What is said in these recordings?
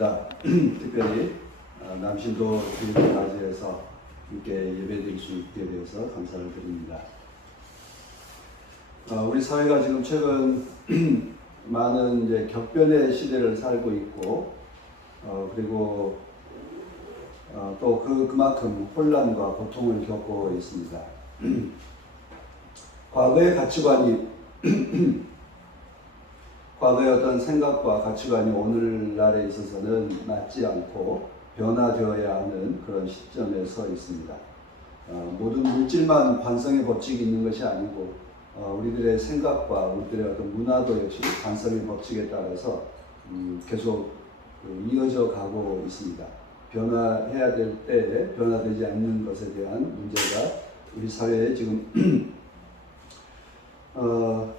반갑습니다. 특별히 남신도 주일을 맞이해서 함께 예배드릴 수 있게 되어서 감사를 드립니다. 우리 사회가 지금 최근 많은 이제 격변의 시대를 살고 있고, 그리고 또 그만큼 혼란과 고통을 겪고 있습니다. 과거의 가치관이 과거의 어떤 생각과 가치관이 오늘날에 있어서는 맞지 않고 변화되어야 하는 그런 시점에 서 있습니다. 모든 물질만 관성의 법칙이 있는 것이 아니고 우리들의 생각과 우리들의 어떤 문화도 역시 관성의 법칙에 따라서 계속 이어져 가고 있습니다. 변화해야 될 때에 변화되지 않는 것에 대한 문제가 우리 사회에 지금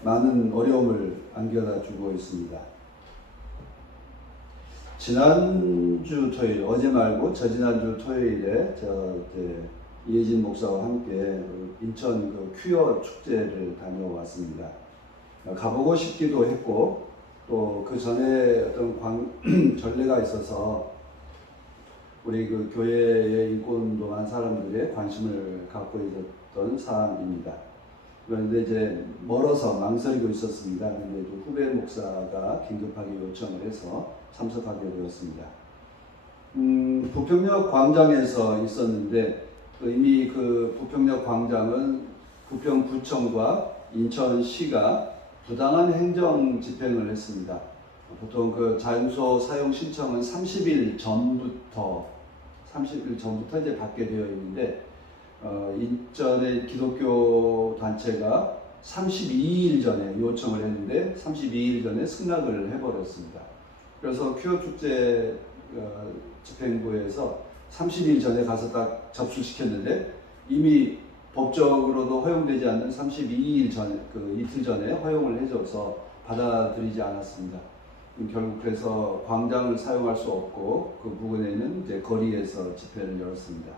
많은 어려움을 안겨다 주고 있습니다. 지난주 토요일, 어제 말고 저지난주 토요일에 이혜진 목사와 함께 인천 퀴어 축제를 다녀왔습니다. 가보고 싶기도 했고 또 그 전에 어떤 전례가 있어서 우리 교회의 인권운동한 사람들의 관심을 갖고 있었던 사항입니다. 그런데 이제 멀어서 망설이고 있었습니다. 그런데 후배 목사가 긴급하게 요청을 해서 참석하게 되었습니다. 부평역 광장에서 있었는데 이미 그 부평역 광장은 부평구청과 인천시가 부당한 행정 집행을 했습니다. 보통 그 자율소 사용 신청은 30일 전부터 이제 받게 되어 있는데 인천의 기독교 단체가 32일 전에 요청을 했는데 32일 전에 승낙을 해버렸습니다. 그래서 퀴어 축제 집행부에서 30일 전에 가서 딱 접수시켰는데 이미 법적으로도 허용되지 않는 32일 전에 이틀 전에 허용을 해줘서 받아들이지 않았습니다. 결국 그래서 광장을 사용할 수 없고 그 부근에는 이제 거리에서 집회를 열었습니다.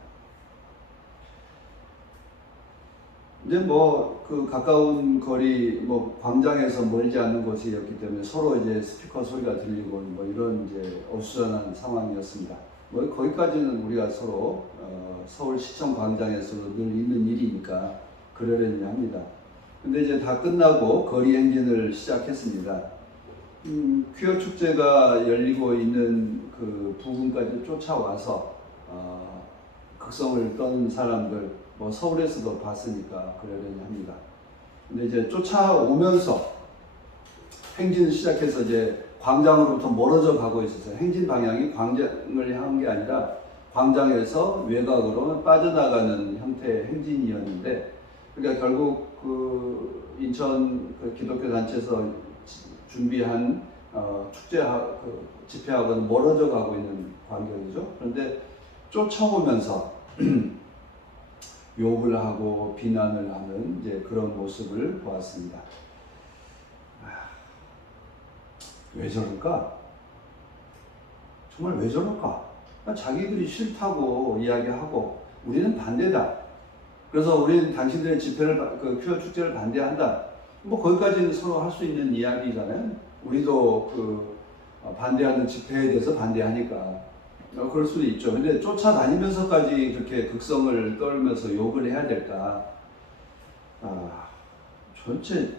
이제 그 가까운 거리 광장에서 멀지 않는 곳이었기 때문에 서로 이제 스피커 소리가 들리고 이런 이제 어수선한 상황이었습니다. 거기까지는 우리가 서로 서울시청 광장에서도 늘 있는 일이니까 그러려니 합니다. 근데 이제 다 끝나고 거리 행진을 시작했습니다. 퀴어 축제가 열리고 있는 그 부근까지 쫓아와서 극성을 떠는 사람들 서울에서도 봤으니까 그러려니 합니다. 근데 이제 쫓아오면서 행진을 시작해서 이제 광장으로부터 멀어져 가고 있었어요. 행진 방향이 광장을 향한 게 아니라 광장에서 외곽으로 빠져나가는 형태의 행진이었는데, 그러니까 결국 인천 기독교 단체에서 준비한 집회하고는 멀어져 가고 있는 광경이죠. 그런데 쫓아오면서 욕을 하고 비난을 하는 이제 그런 모습을 보았습니다. 왜 저럴까? 정말 왜 저럴까? 자기들이 싫다고 이야기하고 우리는 반대다. 그래서 우리는 당신들의 집회를 퀴어 축제를 반대한다. 거기까지는 서로 할 수 있는 이야기잖아요. 우리도 반대하는 집회에 대해서 반대하니까 그럴 수도 있죠. 근데 쫓아다니면서까지 그렇게 극성을 떨면서 욕을 해야 될까? 도대체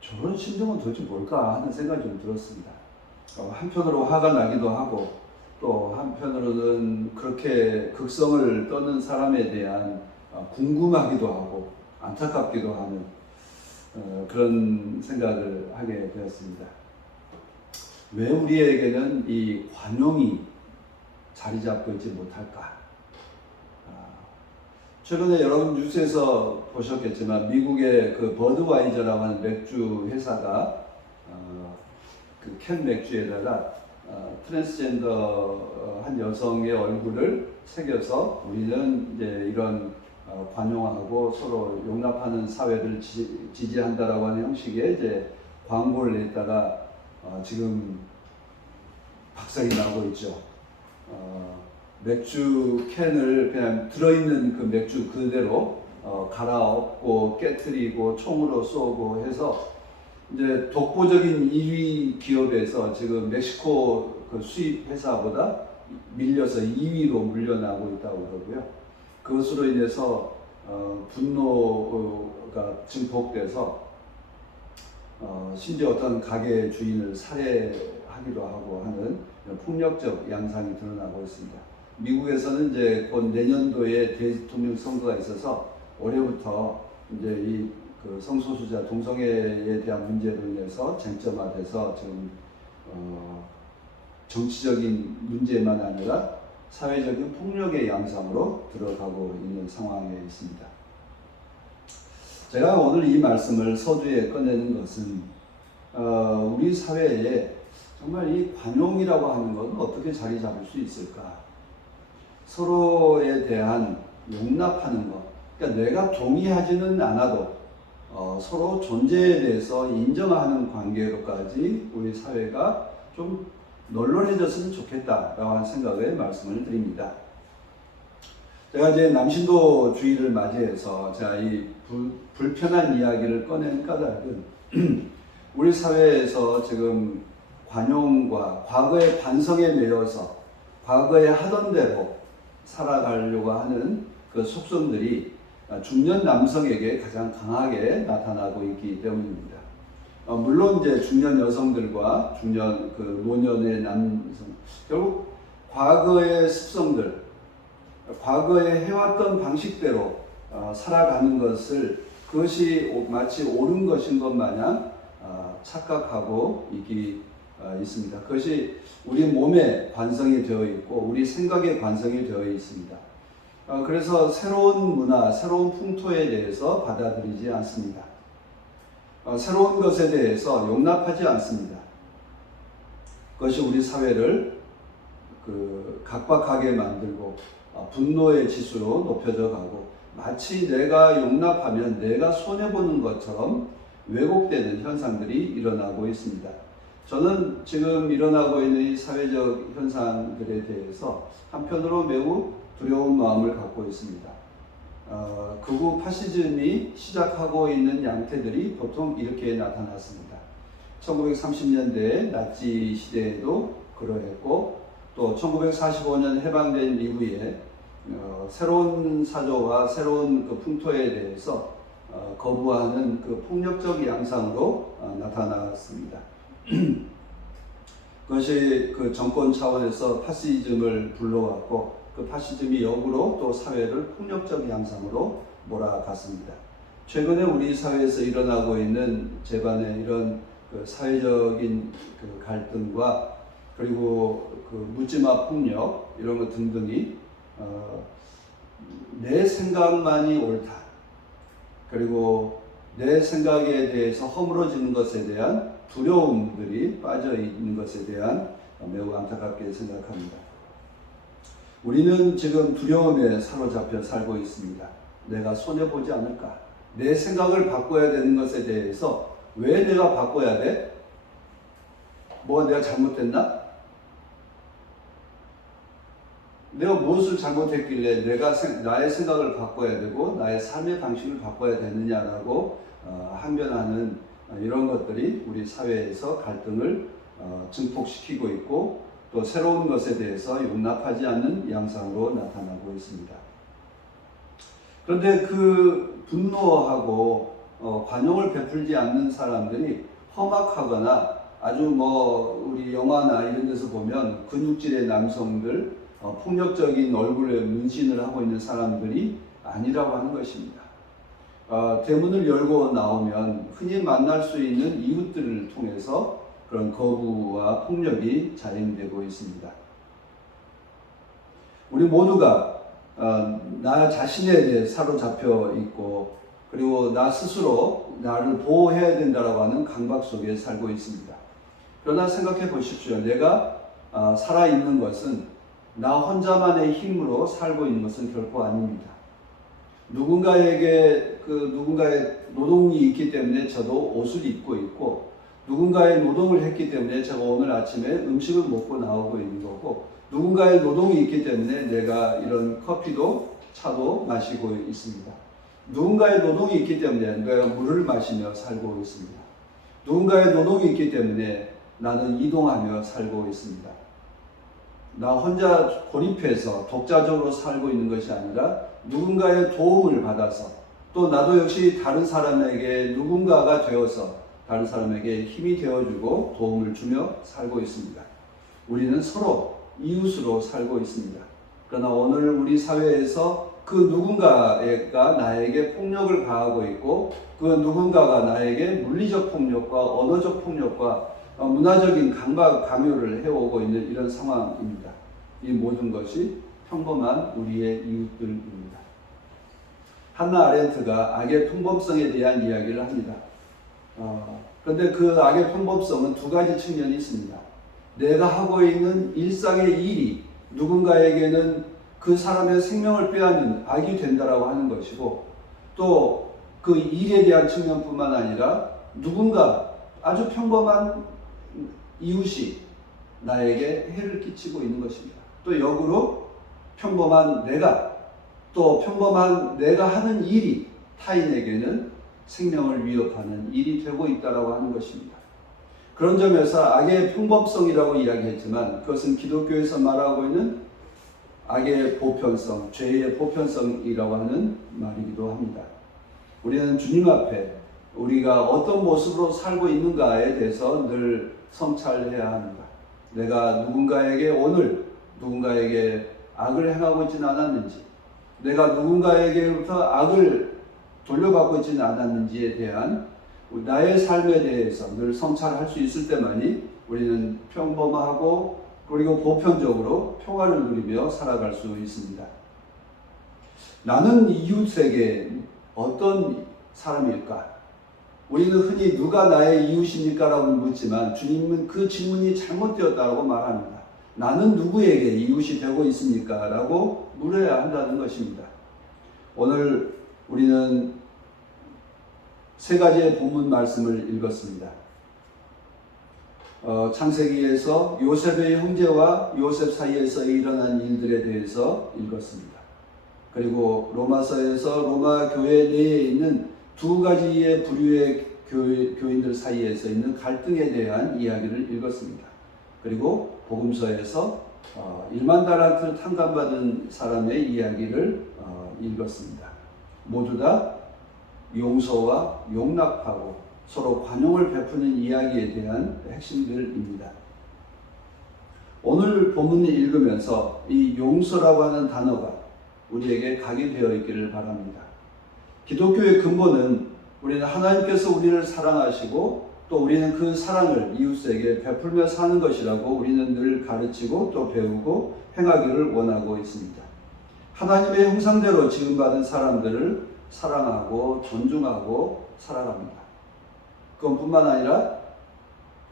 저런 심정은 도대체 뭘까 하는 생각이 좀 들었습니다. 한편으로 화가 나기도 하고 또 한편으로는 그렇게 극성을 떠는 사람에 대한 궁금하기도 하고 안타깝기도 하는 그런 생각을 하게 되었습니다. 왜 우리에게는 이 관용이 자리 잡고 있지 못할까? 최근에 여러분 뉴스에서 보셨겠지만 미국의 버드와이저라고 하는 맥주 회사가 캔 맥주에다가 트랜스젠더 한 여성의 얼굴을 새겨서 우리는 이제 이런 관용하고 서로 용납하는 사회를 지지한다라고 하는 형식의 이제 광고를 냈다가 지금 박살이 나고 있죠. 맥주 캔을 그냥 들어있는 그 맥주 그대로 갈아엎고 깨트리고 총으로 쏘고 해서 이제 독보적인 1위 기업에서 지금 멕시코 그 수입 회사보다 밀려서 2위로 물려나고 있다고 그러고요. 그것으로 인해서 분노가 증폭돼서 심지어 어떤 가게 주인을 살해하기도 하고 하는 폭력적 양상이 드러나고 있습니다. 미국에서는 이제 곧 내년도에 대통령 선거가 있어서 올해부터 이제 그 성소수자 동성애에 대한 문제로 인해서 쟁점화돼서 지금 정치적인 문제만 아니라 사회적인 폭력의 양상으로 들어가고 있는 상황에 있습니다. 제가 오늘 이 말씀을 서두에 꺼내는 것은 우리 사회에 정말 이 관용이라고 하는 것은 어떻게 자리 잡을 수 있을까? 서로에 대한 용납하는 것. 그러니까 내가 동의하지는 않아도 서로 존재에 대해서 인정하는 관계로까지 우리 사회가 좀 널널해졌으면 좋겠다라고 하는 생각에 말씀을 드립니다. 제가 이제 남신도주의를 맞이해서 제가 이 불편한 이야기를 꺼낸 까닭은 우리 사회에서 지금 관용과 과거의 관성에 매여서 과거에 하던 대로 살아가려고 하는 그 속성들이 중년 남성에게 가장 강하게 나타나고 있기 때문입니다. 물론 이제 중년 여성들과 중년 그 노년의 남성, 결국 과거의 습성들, 과거에 해왔던 방식대로 살아가는 것을 그것이 마치 옳은 것인 것 마냥 착각하고 있습니다. 그것이 우리 몸의 관성이 되어 있고 우리 생각의 관성이 되어 있습니다. 그래서 새로운 문화, 새로운 풍토에 대해서 받아들이지 않습니다. 새로운 것에 대해서 용납하지 않습니다. 그것이 우리 사회를 각박하게 만들고 분노의 지수로 높여져 가고 마치 내가 용납하면 내가 손해보는 것처럼 왜곡되는 현상들이 일어나고 있습니다. 저는 지금 일어나고 있는 이 사회적 현상들에 대해서 한편으로 매우 두려운 마음을 갖고 있습니다. 극우 파시즘이 시작하고 있는 양태들이 보통 이렇게 나타났습니다. 1930년대 나치 시대에도 그러했고 또 1945년 해방된 이후에 새로운 사조와 새로운 그 풍토에 대해서 거부하는 그 폭력적 양상으로 나타났습니다. 그것이 그 정권 차원에서 파시즘을 불러왔고 그 파시즘이 역으로 또 사회를 폭력적 양상으로 몰아갔습니다. 최근에 우리 사회에서 일어나고 있는 제반의 이런 그 사회적인 그 갈등과 그리고 그 묻지마 폭력 이런 것 등등이 내 생각만이 옳다. 그리고 내 생각에 대해서 허물어지는 것에 대한 두려움들이 빠져 있는 것에 대한 매우 안타깝게 생각합니다. 우리는 지금 두려움에 사로잡혀 살고 있습니다. 내가 손해보지 않을까? 내 생각을 바꿔야 되는 것에 대해서 왜 내가 바꿔야 돼? 뭐 내가 잘못했나? 내가 무엇을 잘못했길래 내가 나의 생각을 바꿔야 되고 나의 삶의 방식을 바꿔야 되느냐라고 항변하는 이런 것들이 우리 사회에서 갈등을 증폭시키고 있고 또 새로운 것에 대해서 용납하지 않는 양상으로 나타나고 있습니다. 그런데 그 분노하고 관용을 베풀지 않는 사람들이 험악하거나 아주 우리 영화나 이런 데서 보면 근육질의 남성들, 폭력적인 얼굴에 문신을 하고 있는 사람들이 아니라고 하는 것입니다. 대문을 열고 나오면 흔히 만날 수 있는 이웃들을 통해서 그런 거부와 폭력이 자행되고 있습니다. 우리 모두가 나 자신에 대해 사로잡혀 있고 그리고 나 스스로 나를 보호해야 된다고 하는 강박 속에 살고 있습니다. 그러나 생각해 보십시오. 내가 살아있는 것은 나 혼자만의 힘으로 살고 있는 것은 결코 아닙니다. 누군가의 노동이 있기 때문에 저도 옷을 입고 있고 누군가의 노동을 했기 때문에 제가 오늘 아침에 음식을 먹고 나오고 있는 거고 누군가의 노동이 있기 때문에 내가 이런 커피도 차도 마시고 있습니다. 누군가의 노동이 있기 때문에 내가 물을 마시며 살고 있습니다. 누군가의 노동이 있기 때문에 나는 이동하며 살고 있습니다. 나 혼자 고립해서 독자적으로 살고 있는 것이 아니라 누군가의 도움을 받아서 또 나도 역시 다른 사람에게 누군가가 되어서 다른 사람에게 힘이 되어주고 도움을 주며 살고 있습니다. 우리는 서로 이웃으로 살고 있습니다. 그러나 오늘 우리 사회에서 그 누군가가 나에게 폭력을 가하고 있고 그 누군가가 나에게 물리적 폭력과 언어적 폭력과 문화적인 강요를 해오고 있는 이런 상황입니다. 이 모든 것이 평범한 우리의 이웃들입니다. 한나 아렌트가 악의 평범성에 대한 이야기를 합니다. 그런데 그 악의 평범성은 두 가지 측면이 있습니다. 내가 하고 있는 일상의 일이 누군가에게는 그 사람의 생명을 빼앗는 악이 된다라고 하는 것이고 또 그 일에 대한 측면뿐만 아니라 누군가 아주 평범한 이웃이 나에게 해를 끼치고 있는 것입니다. 또 역으로 평범한 내가 하는 일이 타인에게는 생명을 위협하는 일이 되고 있다라고 하는 것입니다. 그런 점에서 악의 평범성이라고 이야기했지만 그것은 기독교에서 말하고 있는 악의 보편성, 죄의 보편성이라고 하는 말이기도 합니다. 우리는 주님 앞에 우리가 어떤 모습으로 살고 있는가에 대해서 늘 성찰해야 합니다. 내가 누군가에게 악을 행하고 있지는 않았는지, 내가 누군가에게부터 악을 돌려받고 있지는 않았는지에 대한 나의 삶에 대해서 늘 성찰할 수 있을 때만이 우리는 평범하고 그리고 보편적으로 평화를 누리며 살아갈 수 있습니다. 나는 이웃에게 어떤 사람일까? 우리는 흔히 누가 나의 이웃입니까? 라고 묻지만 주님은 그 질문이 잘못되었다고 말합니다. 나는 누구에게 이웃이 되고 있습니까? 라고 물어야 한다는 것입니다. 오늘 우리는 세 가지의 본문 말씀을 읽었습니다. 창세기에서 요셉의 형제와 요셉 사이에서 일어난 일들에 대해서 읽었습니다. 그리고 로마서에서 로마 교회 내에 있는 두 가지의 부류의 교인들 사이에서 있는 갈등에 대한 이야기를 읽었습니다. 그리고 복음서에서 1만 달란트를 탕감받은 사람의 이야기를 읽었습니다. 모두 다 용서와 용납하고 서로 관용을 베푸는 이야기에 대한 핵심들입니다. 오늘 본문을 읽으면서 이 용서라고 하는 단어가 우리에게 각인되어 있기를 바랍니다. 기독교의 근본은 우리는 하나님께서 우리를 사랑하시고 또 우리는 그 사랑을 이웃에게 베풀며 사는 것이라고 우리는 늘 가르치고 또 배우고 행하기를 원하고 있습니다. 하나님의 형상대로 지음받은 사람들을 사랑하고 존중하고 살아갑니다. 그것뿐만 아니라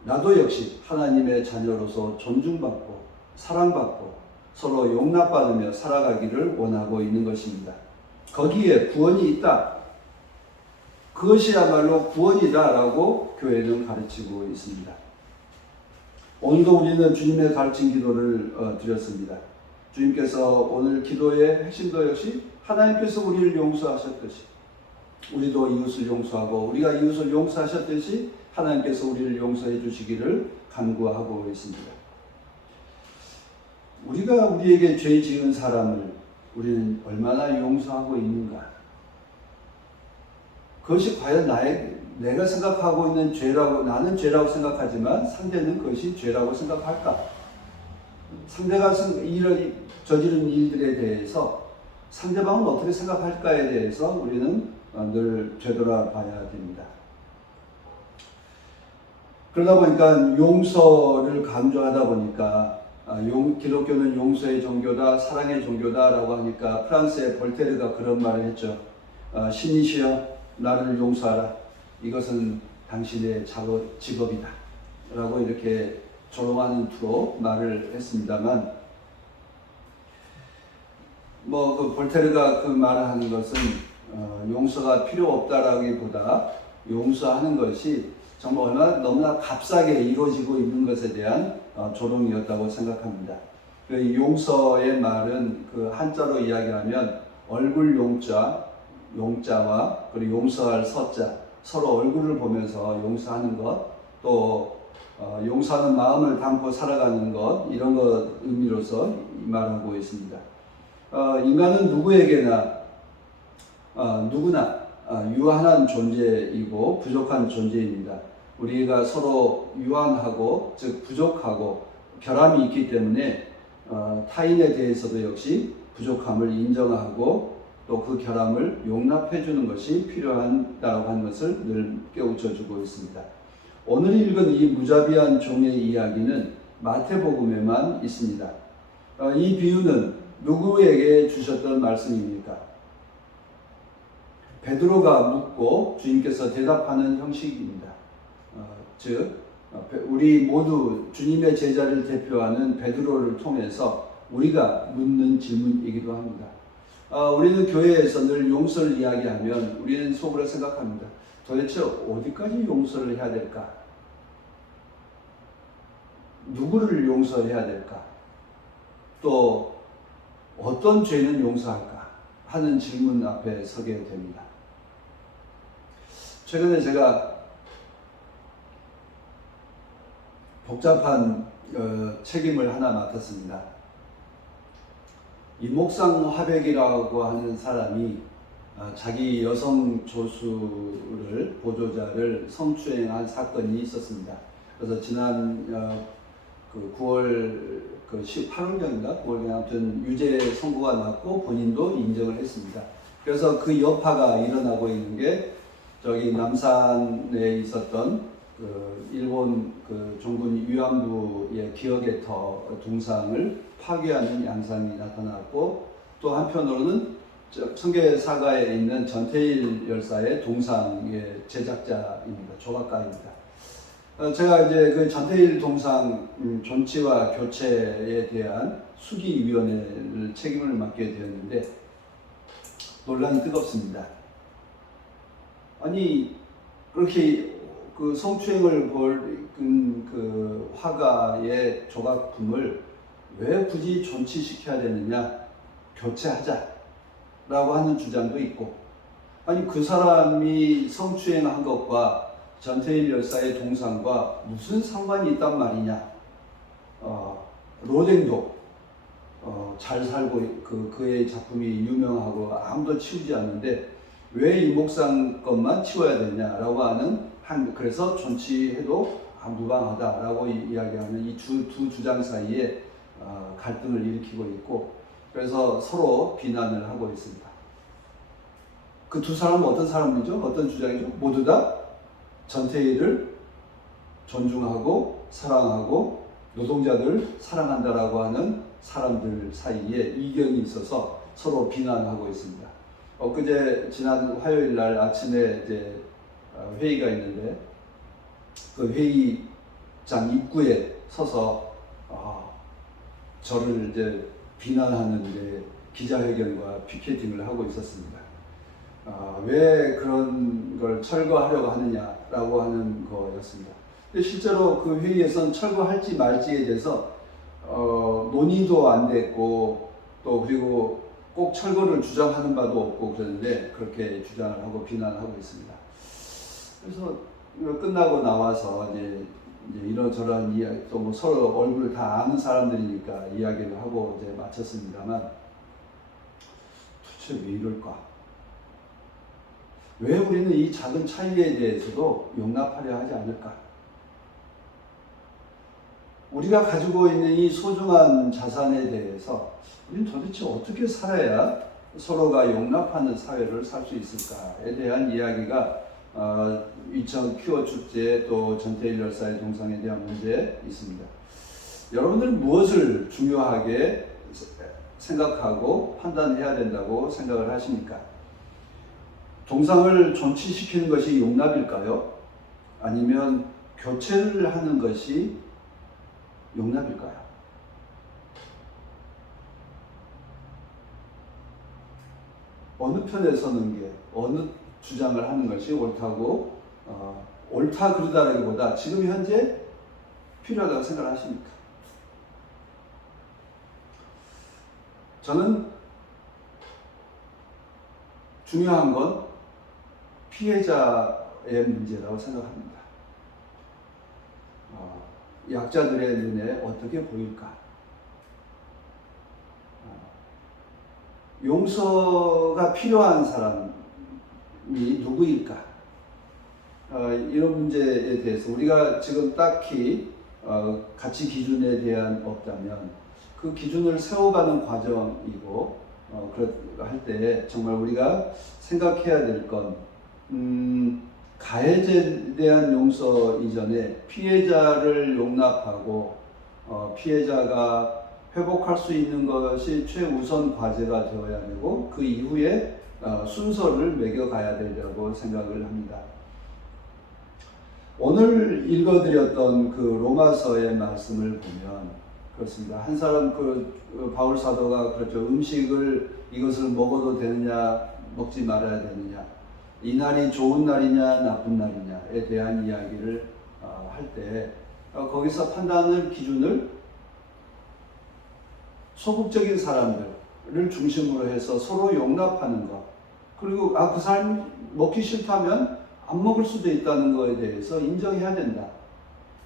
나도 역시 하나님의 자녀로서 존중받고 사랑받고 서로 용납받으며 살아가기를 원하고 있는 것입니다. 거기에 구원이 있다. 그것이야말로 구원이다라고 교회는 가르치고 있습니다. 오늘도 우리는 주님의 가르친 기도를 드렸습니다. 주님께서 오늘 기도의 핵심도 역시 하나님께서 우리를 용서하셨듯이 우리도 이웃을 용서하고 우리가 이웃을 용서하셨듯이 하나님께서 우리를 용서해 주시기를 간구하고 있습니다. 우리가 우리에게 죄 지은 사람을 우리는 얼마나 용서하고 있는가? 그것이 과연 내가 생각하고 있는 죄라고, 나는 죄라고 생각하지만 상대는 그것이 죄라고 생각할까? 상대가 저지른 일들에 대해서 상대방은 어떻게 생각할까에 대해서 우리는 늘 되돌아봐야 됩니다. 그러다 보니까 용서를 강조하다 보니까 기독교는 용서의 종교다, 사랑의 종교다라고 하니까 프랑스의 볼테르가 그런 말을 했죠. 신이시여 나를 용서하라. 이것은 당신의 직업이다. 라고 이렇게 조롱하는 투로 말을 했습니다만 그 볼테르가 그 말을 하는 것은 용서가 필요 없다라기보다 용서하는 것이 정말 너무나 값싸게 이루어지고 있는 것에 대한 조롱이었다고 생각합니다. 그 용서의 말은 그 한자로 이야기하면 얼굴 용자와 그리고 용서할 서자, 서로 얼굴을 보면서 용서하는 것, 또 용서하는 마음을 담고 살아가는 것, 이런 것 의미로서 말하고 있습니다. 인간은 누구나 유한한 존재이고 부족한 존재입니다. 우리가 서로 유한하고 즉 부족하고 결함이 있기 때문에 타인에 대해서도 역시 부족함을 인정하고 또 그 결함을 용납해 주는 것이 필요하다고 하는 것을 늘 깨우쳐 주고 있습니다. 오늘 읽은 이 무자비한 종의 이야기는 마태복음에만 있습니다. 이 비유는 누구에게 주셨던 말씀입니까? 베드로가 묻고 주님께서 대답하는 형식입니다. 즉 우리 모두 주님의 제자를 대표하는 베드로를 통해서 우리가 묻는 질문이기도 합니다. 우리는 교회에서 늘 용서를 이야기하면 우리는 속으로 생각합니다. 도대체 어디까지 용서를 해야 될까? 누구를 용서해야 될까? 또 어떤 죄는 용서할까? 하는 질문 앞에 서게 됩니다. 최근에 제가 복잡한 책임을 하나 맡았습니다. 이목상 화백이라고 하는 사람이 자기 여성 조수를 보조자를 성추행한 사건이 있었습니다. 그래서 지난 9월 18일경인가 9월경 아무튼 유죄 선고가 났고 본인도 인정을 했습니다. 그래서 그 여파가 일어나고 있는 게 저기 남산에 있었던 일본 종군 위안부의 기억의 터 동상을 파괴하는 양상이 나타났고 또 한편으로는 청계사가에 있는 전태일 열사의 동상의 제작자입니다. 조각가입니다. 제가 이제 그 전태일 동상 존치와 교체에 대한 수기위원회를 책임을 맡게 되었는데 논란이 뜨겁습니다. 아니 그렇게 그 성추행을 벌인 그 화가의 조각품을 왜 굳이 존치시켜야 되느냐, 교체하자라고 하는 주장도 있고, 아니 그 사람이 성추행한 것과 전태일 열사의 동상과 무슨 상관이 있단 말이냐. 로댕도 잘 살고 그의 작품이 유명하고 아무도 치우지 않는데 왜 이목상 것만 치워야 되냐라고 하는 그래서 존치해도 무방하다라고 이야기하는 이 두 주장 사이에 갈등을 일으키고 있고 그래서 서로 비난을 하고 있습니다. 그 두 사람은 어떤 사람이죠? 어떤 주장이죠? 모두 다 전태일을 존중하고 사랑하고 노동자들 사랑한다라고 하는 사람들 사이에 이견이 있어서 서로 비난하고 있습니다. 엊그제 지난 화요일 날 아침에 이제 회의가 있는데 그 회의장 입구에 서서 저를 이제 비난하는 기자회견과 피켓팅을 하고 있었습니다. 왜 그런 걸 철거하려고 하느냐라고 하는 거였습니다. 근데 실제로 그 회의에서는 철거할지 말지에 대해서 논의도 안 됐고 또 그리고 꼭 철거를 주장하는 바도 없고 그러는데 그렇게 주장을 하고 비난하고 있습니다. 그래서 끝나고 나와서 이제 이런저런 이야기 또 뭐 서로 얼굴을 다 아는 사람들이니까 이야기를 하고 이제 마쳤습니다만 도대체 왜 이럴까? 왜 우리는 이 작은 차이에 대해서도 용납하려 하지 않을까? 우리가 가지고 있는 이 소중한 자산에 대해서 우리는 도대체 어떻게 살아야 서로가 용납하는 사회를 살 수 있을까에 대한 이야기가 이천 퀴어 축제 또 전태일 열사의 동상에 대한 문제에 있습니다. 여러분들은 무엇을 중요하게 생각하고 판단해야 된다고 생각을 하십니까? 동상을 존치시키는 것이 용납일까요? 아니면 교체를 하는 것이 용납일까요? 어느 편에 서는 게 어느 주장을 하는 것이 옳다고 옳다 그러다라기보다 지금 현재 필요하다고 생각하십니까? 저는 중요한 건 피해자의 문제라고 생각합니다. 약자들의 눈에 어떻게 보일까? 용서가 필요한 사람이 누구일까? 이런 문제에 대해서 우리가 지금 딱히 가치 기준에 대한 없다면 그 기준을 세워가는 과정이고 할 때 정말 우리가 생각해야 될 건 가해자에 대한 용서 이전에 피해자를 용납하고 피해자가 회복할 수 있는 것이 최우선 과제가 되어야 되고 그 이후에 순서를 매겨가야 되리라고 생각을 합니다. 오늘 읽어드렸던 그 로마서의 말씀을 보면 그렇습니다. 한 사람 바울 사도가 그렇죠. 음식을 이것을 먹어도 되느냐 먹지 말아야 되느냐 이 날이 좋은 날이냐 나쁜 날이냐에 대한 이야기를 할 때 거기서 판단을 기준을 소극적인 사람들을 중심으로 해서 서로 용납하는 것 그리고 그 사람이 먹기 싫다면 안 먹을 수도 있다는 것에 대해서 인정해야 된다.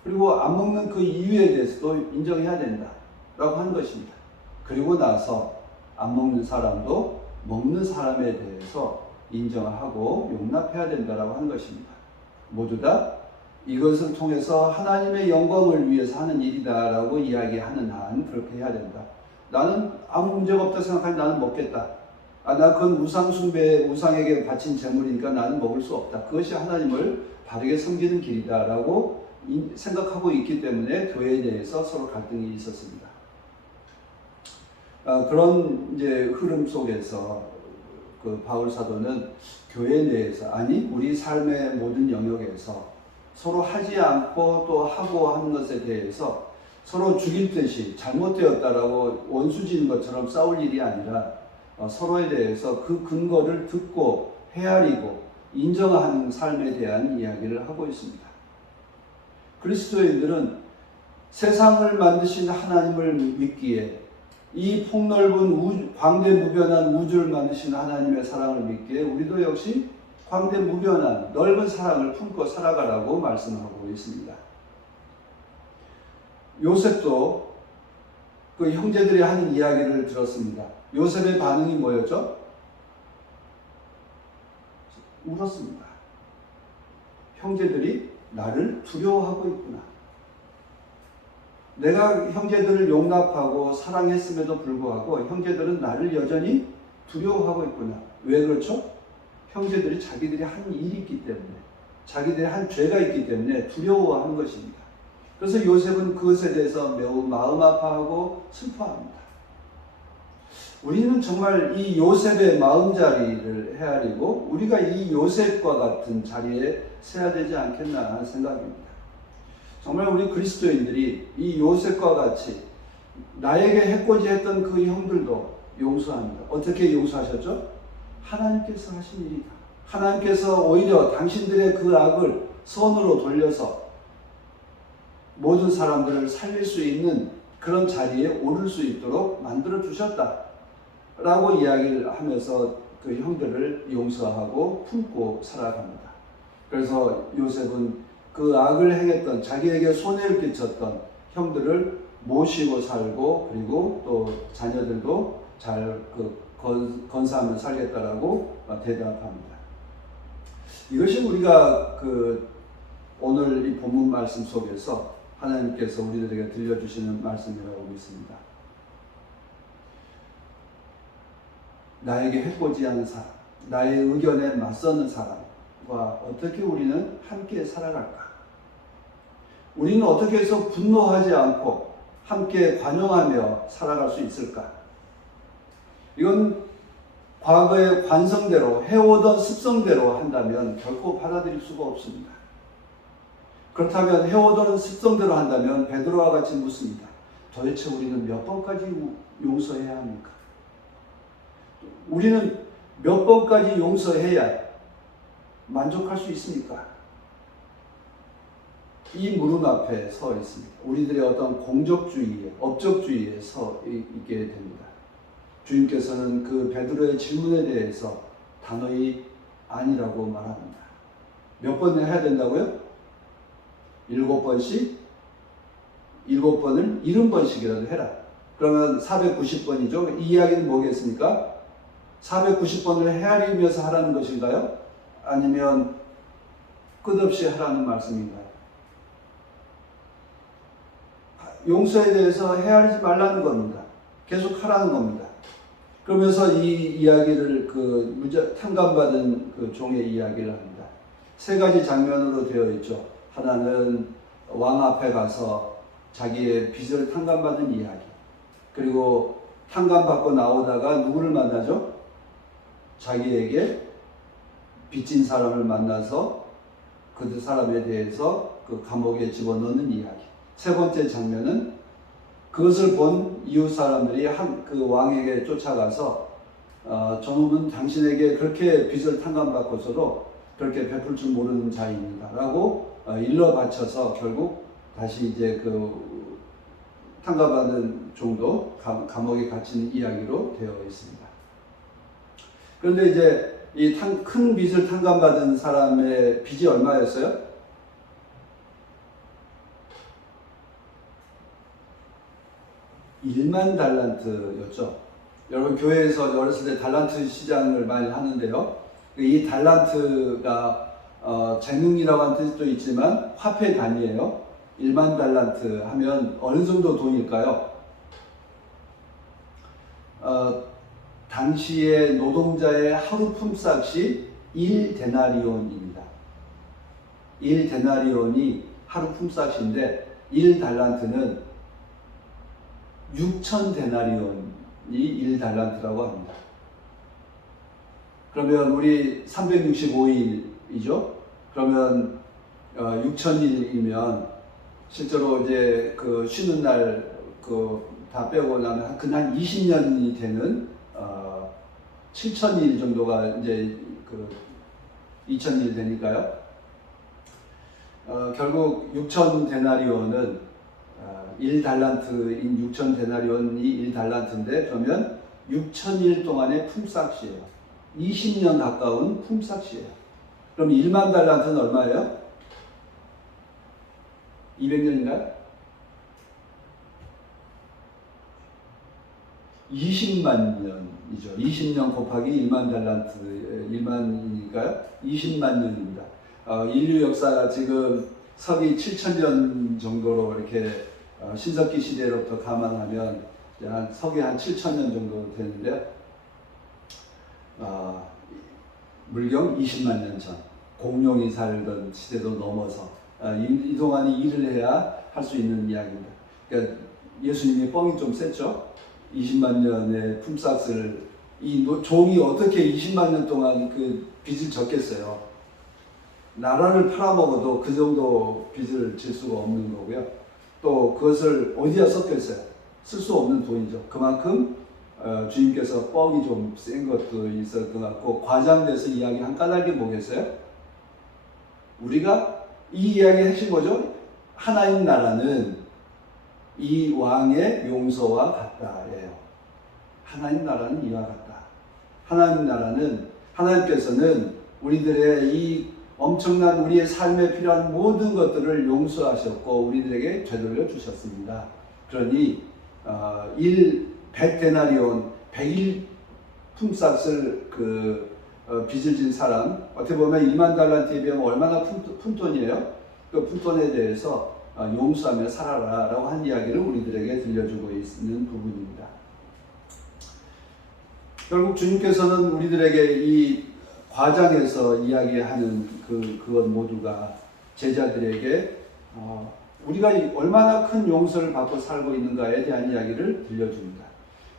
그리고 안 먹는 그 이유에 대해서도 인정해야 된다 라고 하는 것입니다. 그리고 나서 안 먹는 사람도 먹는 사람에 대해서 인정하고 용납해야 된다라고 하는 것입니다. 모두 다 이것을 통해서 하나님의 영광을 위해서 하는 일이다 라고 이야기하는 한 그렇게 해야 된다. 나는 아무 문제가 없다 생각하니 나는 먹겠다. 나 그건 우상 숭배, 우상에게 바친 재물이니까 나는 먹을 수 없다. 그것이 하나님을 바르게 섬기는 길이다 라고 생각하고 있기 때문에 교회에 대해서 서로 갈등이 있었습니다. 그런 이제 흐름 속에서 그 바울 사도는 교회 내에서 아니 우리 삶의 모든 영역에서 서로 하지 않고 또 하고 하는 것에 대해서 서로 죽일 듯이 잘못되었다라고 원수 지는 것처럼 싸울 일이 아니라 서로에 대해서 그 근거를 듣고 헤아리고 인정하는 삶에 대한 이야기를 하고 있습니다. 그리스도인들은 세상을 만드신 하나님을 믿기에 이 폭넓은 광대무변한 우주를 만드신 하나님의 사랑을 믿기에 우리도 역시 광대무변한 넓은 사랑을 품고 살아가라고 말씀하고 있습니다. 요셉도 그 형제들이 하는 이야기를 들었습니다. 요셉의 반응이 뭐였죠? 울었습니다. 형제들이 나를 두려워하고 있구나. 내가 형제들을 용납하고 사랑했음에도 불구하고 형제들은 나를 여전히 두려워하고 있구나. 왜 그렇죠? 형제들이 자기들이 한 일이 있기 때문에 자기들이 한 죄가 있기 때문에 두려워하는 것입니다. 그래서 요셉은 그것에 대해서 매우 마음 아파하고 슬퍼합니다. 우리는 정말 이 요셉의 마음자리를 헤아리고 우리가 이 요셉과 같은 자리에 서야 되지 않겠나 하는 생각입니다. 정말 우리 그리스도인들이 이 요셉과 같이 나에게 해코지했던 그 형들도 용서합니다. 어떻게 용서하셨죠? 하나님께서 하신 일이다. 하나님께서 오히려 당신들의 그 악을 선으로 돌려서 모든 사람들을 살릴 수 있는 그런 자리에 오를 수 있도록 만들어 주셨다 라고 이야기를 하면서 그 형들을 용서하고 품고 살아갑니다. 그래서 요셉은 그 악을 행했던 자기에게 손해를 끼쳤던 형들을 모시고 살고 그리고 또 자녀들도 잘 건사하며 살겠다라고 대답합니다. 이것이 우리가 오늘 이 본문 말씀 속에서 하나님께서 우리들에게 들려주시는 말씀이라고 믿습니다. 나에게 해코지하는 사람, 나의 의견에 맞서는 사람과 어떻게 우리는 함께 살아갈까? 우리는 어떻게 해서 분노하지 않고 함께 관용하며 살아갈 수 있을까? 이건 과거의 관성대로 해오던 습성대로 한다면 결코 받아들일 수가 없습니다. 그렇다면 해오던 습성대로 한다면 베드로와 같이 묻습니다. 도대체 우리는 몇 번까지 용서해야 합니까? 우리는 몇 번까지 용서해야 만족할 수 있습니까? 이 물음 앞에 서 있습니다. 우리들의 어떤 공적주의에, 업적주의에 서 있게 됩니다. 주님께서는 그 베드로의 질문에 대해서 단호히 아니라고 말합니다. 몇 번 해야 된다고요? 7번씩 7번을 70번씩이라도 해라. 그러면 490번이죠. 이 이야기는 뭐겠습니까? 490번을 헤아리면서 하라는 것인가요? 아니면 끝없이 하라는 말씀인가요? 용서에 대해서 헤아리지 말라는 겁니다. 계속 하라는 겁니다. 그러면서 이 이야기를 탕감받은 그 종의 이야기를 합니다. 세 가지 장면으로 되어 있죠. 하나는 왕 앞에 가서 자기의 빚을 탕감받은 이야기. 그리고 탕감받고 나오다가 누구를 만나죠? 자기에게 빚진 사람을 만나서 그 사람에 대해서 그 감옥에 집어넣는 이야기. 세 번째 장면은 그것을 본 이웃 사람들이 그 왕에게 쫓아가서 저놈은 당신에게 그렇게 빚을 탕감받고서도 그렇게 베풀 줄 모르는 자입니다 라고 일러 바쳐서 결국 다시 이제 그 탕감받은 종도 감옥에 갇힌 이야기로 되어 있습니다. 그런데 이제 이 큰 빚을 탕감받은 사람의 빚이 얼마였어요? 1만 달란트였죠. 여러분 교회에서 어렸을 때 달란트 시장을 많이 하는데요. 이 달란트가 재능이라고 하는 뜻도 있지만 화폐 단위예요. 1만 달란트 하면 어느 정도 돈일까요? 당시의 노동자의 하루 품삯이 1데나리온입니다. 1데나리온이 하루 품삯인데 1달란트는 6,000데나리온이 1달란트라고 합니다. 그러면 우리 365일이죠? 그러면 6,000일이면 실제로 이제 그 쉬는 날 다 빼고 나면 한 20년이 되는 7,000일 정도가 이제 2,000일 되니까요. 결국 6,000데나리온은 1달란트인 6,000데나리온이 1달란트인데 그러면 6,000일 동안의 품삯이에요. 20년 가까운 품삯이에요. 그럼 1만 달란트는 얼마예요? 200년인가요? 20만 년이죠. 20년 곱하기 1만 달란트, 1만이니까요. 20만 년입니다. 인류 역사가 지금 서기 7,000년 정도로 이렇게 신석기 시대로부터 감안하면 서기 한 7,000년 정도 되는데요. 물경 20만 년 전, 공룡이 살던 시대도 넘어서 이 동안이 일을 해야 할 수 있는 이야기입니다. 그러니까 예수님이 뻥이 좀 셌죠. 20만 년의 품삯을 이 종이 어떻게 20만 년 동안 그 빚을 졌겠어요. 나라를 팔아먹어도 그 정도 빚을 질 수가 없는 거고요. 또 그것을 어디다 썼겠어요? 쓸 수 없는 돈이죠. 그만큼 주님께서 뻥이 좀 센 것도 있었던 것 같고 과장돼서 이야기 한 까닭이 뭐겠어요? 우리가 이 이야기 하신 거죠? 하나님 나라는 이 왕의 용서와 같다예요. 하나님 나라는 이와 같다. 하나님 나라는 하나님께서는 우리들의 이 엄청난 우리의 삶에 필요한 모든 것들을 용서하셨고 우리들에게 되돌려 주셨습니다. 그러니 100데나리온 100일 품삯을 빚을 진 사람 어떻게 보면 2만 달란트에 비하면 얼마나 푼돈이에요? 그 푼돈에 대해서 용서하며 살아라 라고 한 이야기를 우리들에게 들려주고 있는 부분입니다. 결국 주님께서는 우리들에게 이 과장해서 이야기하는 그것 모두가 제자들에게 우리가 얼마나 큰 용서를 받고 살고 있는가에 대한 이야기를 들려줍니다.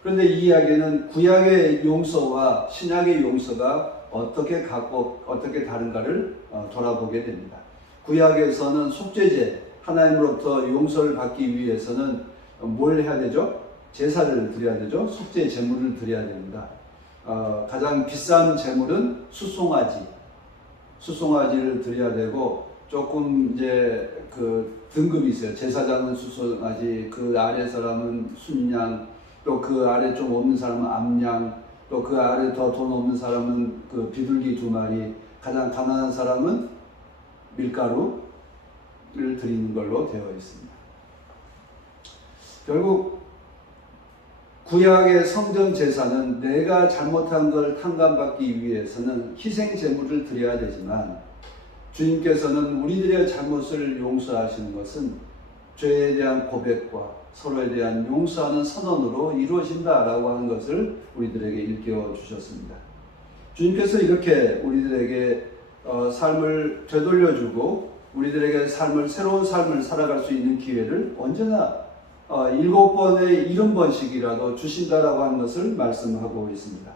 그런데 이 이야기는 구약의 용서와 신약의 용서가 어떻게 같고 어떻게 다른가를 돌아보게 됩니다. 구약에서는 속죄제, 하나님으로부터 용서를 받기 위해서는 뭘 해야 되죠? 제사를 드려야 되죠. 속죄 제물을 드려야 됩니다. 가장 비싼 제물은 수송아지를 드려야 되고 조금 이제 등급이 있어요. 제사장은 수송아지, 그 아래 사람은 순양, 또 그 아래 좀 없는 사람은 암양, 또 그 아래 더 돈 없는 사람은 비둘기 2마리, 가장 가난한 사람은 밀가루를 드리는 걸로 되어 있습니다. 결국 구약의 성전 제사는 내가 잘못한 걸 탕감받기 위해서는 희생 제물을 드려야 되지만, 주님께서는 우리들의 잘못을 용서하시는 것은 죄에 대한 고백과 서로에 대한 용서하는 선언으로 이루어진다라고 하는 것을 우리들에게 일깨워 주셨습니다. 주님께서 이렇게 우리들에게 삶을 되돌려주고 우리들에게 새로운 삶을 살아갈 수 있는 기회를 언제나 7번에 70번씩이라도 주신다라고 하는 것을 말씀하고 있습니다.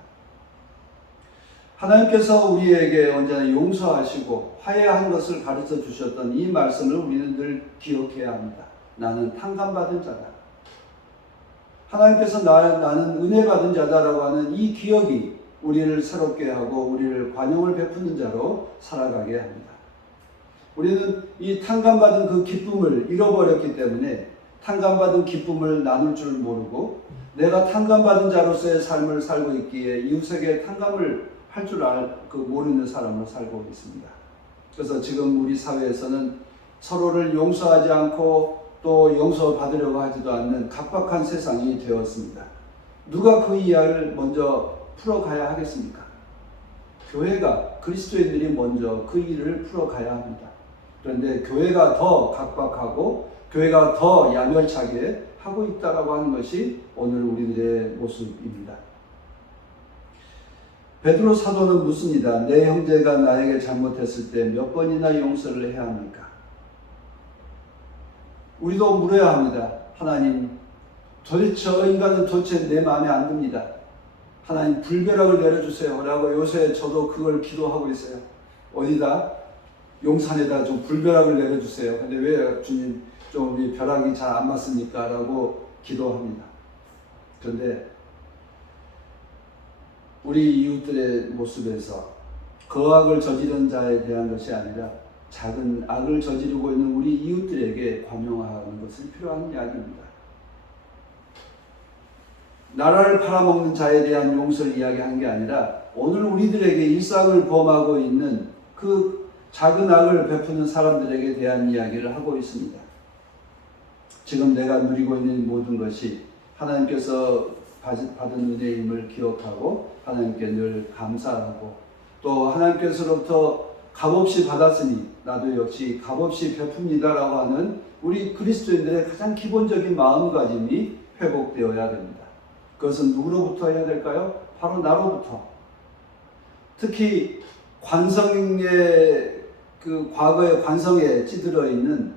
하나님께서 우리에게 언제나 용서하시고 화해한 것을 가르쳐 주셨던 이 말씀을 우리는 늘 기억해야 합니다. 나는 탕감받은 자다. 하나님께서 나는 은혜 받은 자다라고 하는 이 기억이 우리를 새롭게 하고 우리를 관용을 베푸는 자로 살아가게 합니다. 우리는 이 탕감받은 그 기쁨을 잃어버렸기 때문에 탕감받은 기쁨을 나눌 줄 모르고 내가 탕감받은 자로서의 삶을 살고 있기에 이웃에게 탕감을 할 줄 모르는 사람으로 살고 있습니다. 그래서 지금 우리 사회에서는 서로를 용서하지 않고 또 용서받으려고 하지도 않는 각박한 세상이 되었습니다. 누가 그 이야기를 먼저 풀어가야 하겠습니까? 교회가, 그리스도인들이 먼저 그 일을 풀어가야 합니다. 그런데 교회가 더 각박하고 교회가 더 야멸차게 하고 있다라고 하는 것이 오늘 우리들의 모습입니다. 베드로 사도는 묻습니다. 내 형제가 나에게 잘못했을 때 몇 번이나 용서를 해야 합니까? 우리도 물어야 합니다. 하나님, 도대체 저 인간은 도대체 내 마음에 안 듭니다. 하나님, 불벼락을 내려주세요 라고 요새 저도 그걸 기도하고 있어요. 어디다? 용산에다 좀 불벼락을 내려주세요. 근데 왜 주님 좀 우리 벼락이 잘 안 맞습니까? 라고 기도합니다. 그런데 우리 이웃들의 모습에서 거악을 저지른 자에 대한 것이 아니라 작은 악을 저지르고 있는 우리 이웃들에게 관용하는 것이 필요한 이야기입니다. 나라를 팔아먹는 자에 대한 용서를 이야기한 게 아니라 오늘 우리들에게 일상을 범하고 있는 그 작은 악을 베푸는 사람들에게 대한 이야기를 하고 있습니다. 지금 내가 누리고 있는 모든 것이 하나님께서 받은 은혜임을 기억하고 하나님께 늘 감사하고 또 하나님께서로부터 값없이 받았으니 나도 역시 값없이 베풉니다라고 하는 우리 그리스도인들의 가장 기본적인 마음가짐이 회복되어야 됩니다. 그것은 누구로부터 해야 될까요? 바로 나로부터. 특히 관성의 과거의 관성에 찌들어 있는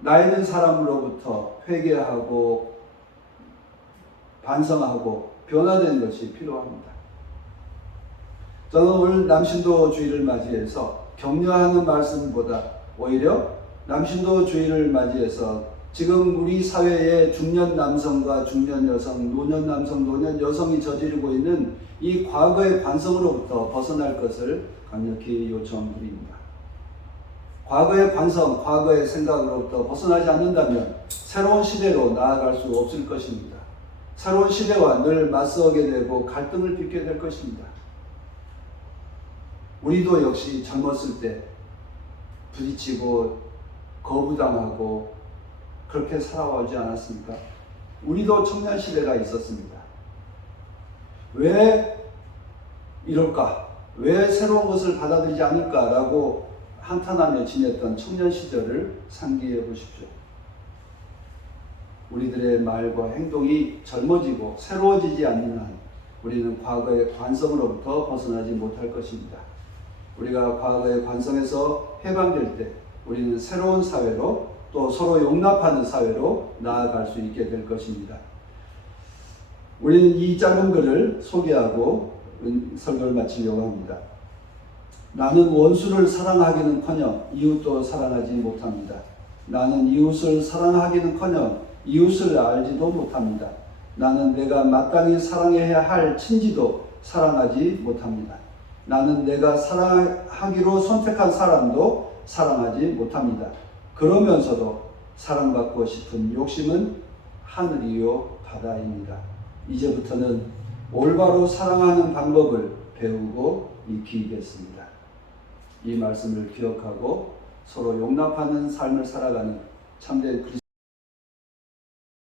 나이 든 사람으로부터 회개하고 반성하고 변화되는 것이 필요합니다. 저는 오늘 남신도 주일을 맞이해서 격려하는 말씀보다 오히려 남신도 주일을 맞이해서 지금 우리 사회의 중년 남성과 중년 여성, 노년 남성, 노년 여성이 저지르고 있는 이 과거의 관성으로부터 벗어날 것을 강력히 요청드립니다. 과거의 관성, 과거의 생각으로부터 벗어나지 않는다면 새로운 시대로 나아갈 수 없을 것입니다. 새로운 시대와 늘 맞서게 되고 갈등을 빚게 될 것입니다. 우리도 역시 젊었을 때 부딪히고 거부당하고 그렇게 살아오지 않았습니까? 우리도 청년 시대가 있었습니다. 왜 이럴까? 왜 새로운 것을 받아들이지 않을까라고 한탄하며 지냈던 청년 시절을 상기해 보십시오. 우리들의 말과 행동이 젊어지고 새로워지지 않는 한 우리는 과거의 관성으로부터 벗어나지 못할 것입니다. 우리가 과거의 관성에서 해방될 때 우리는 새로운 사회로 또 서로 용납하는 사회로 나아갈 수 있게 될 것입니다. 우리는 이 짧은 글을 소개하고 설교를 마치려고 합니다. 나는 원수를 사랑하기는커녕 이웃도 사랑하지 못합니다. 나는 이웃을 사랑하기는커녕 이웃을 알지도 못합니다. 나는 내가 마땅히 사랑해야 할 친지도 사랑하지 못합니다. 나는 내가 사랑하기로 선택한 사람도 사랑하지 못합니다. 그러면서도 사랑받고 싶은 욕심은 하늘이요 바다입니다. 이제부터는 올바로 사랑하는 방법을 배우고 익히겠습니다. 이 말씀을 기억하고 서로 용납하는 삶을 살아가는 참된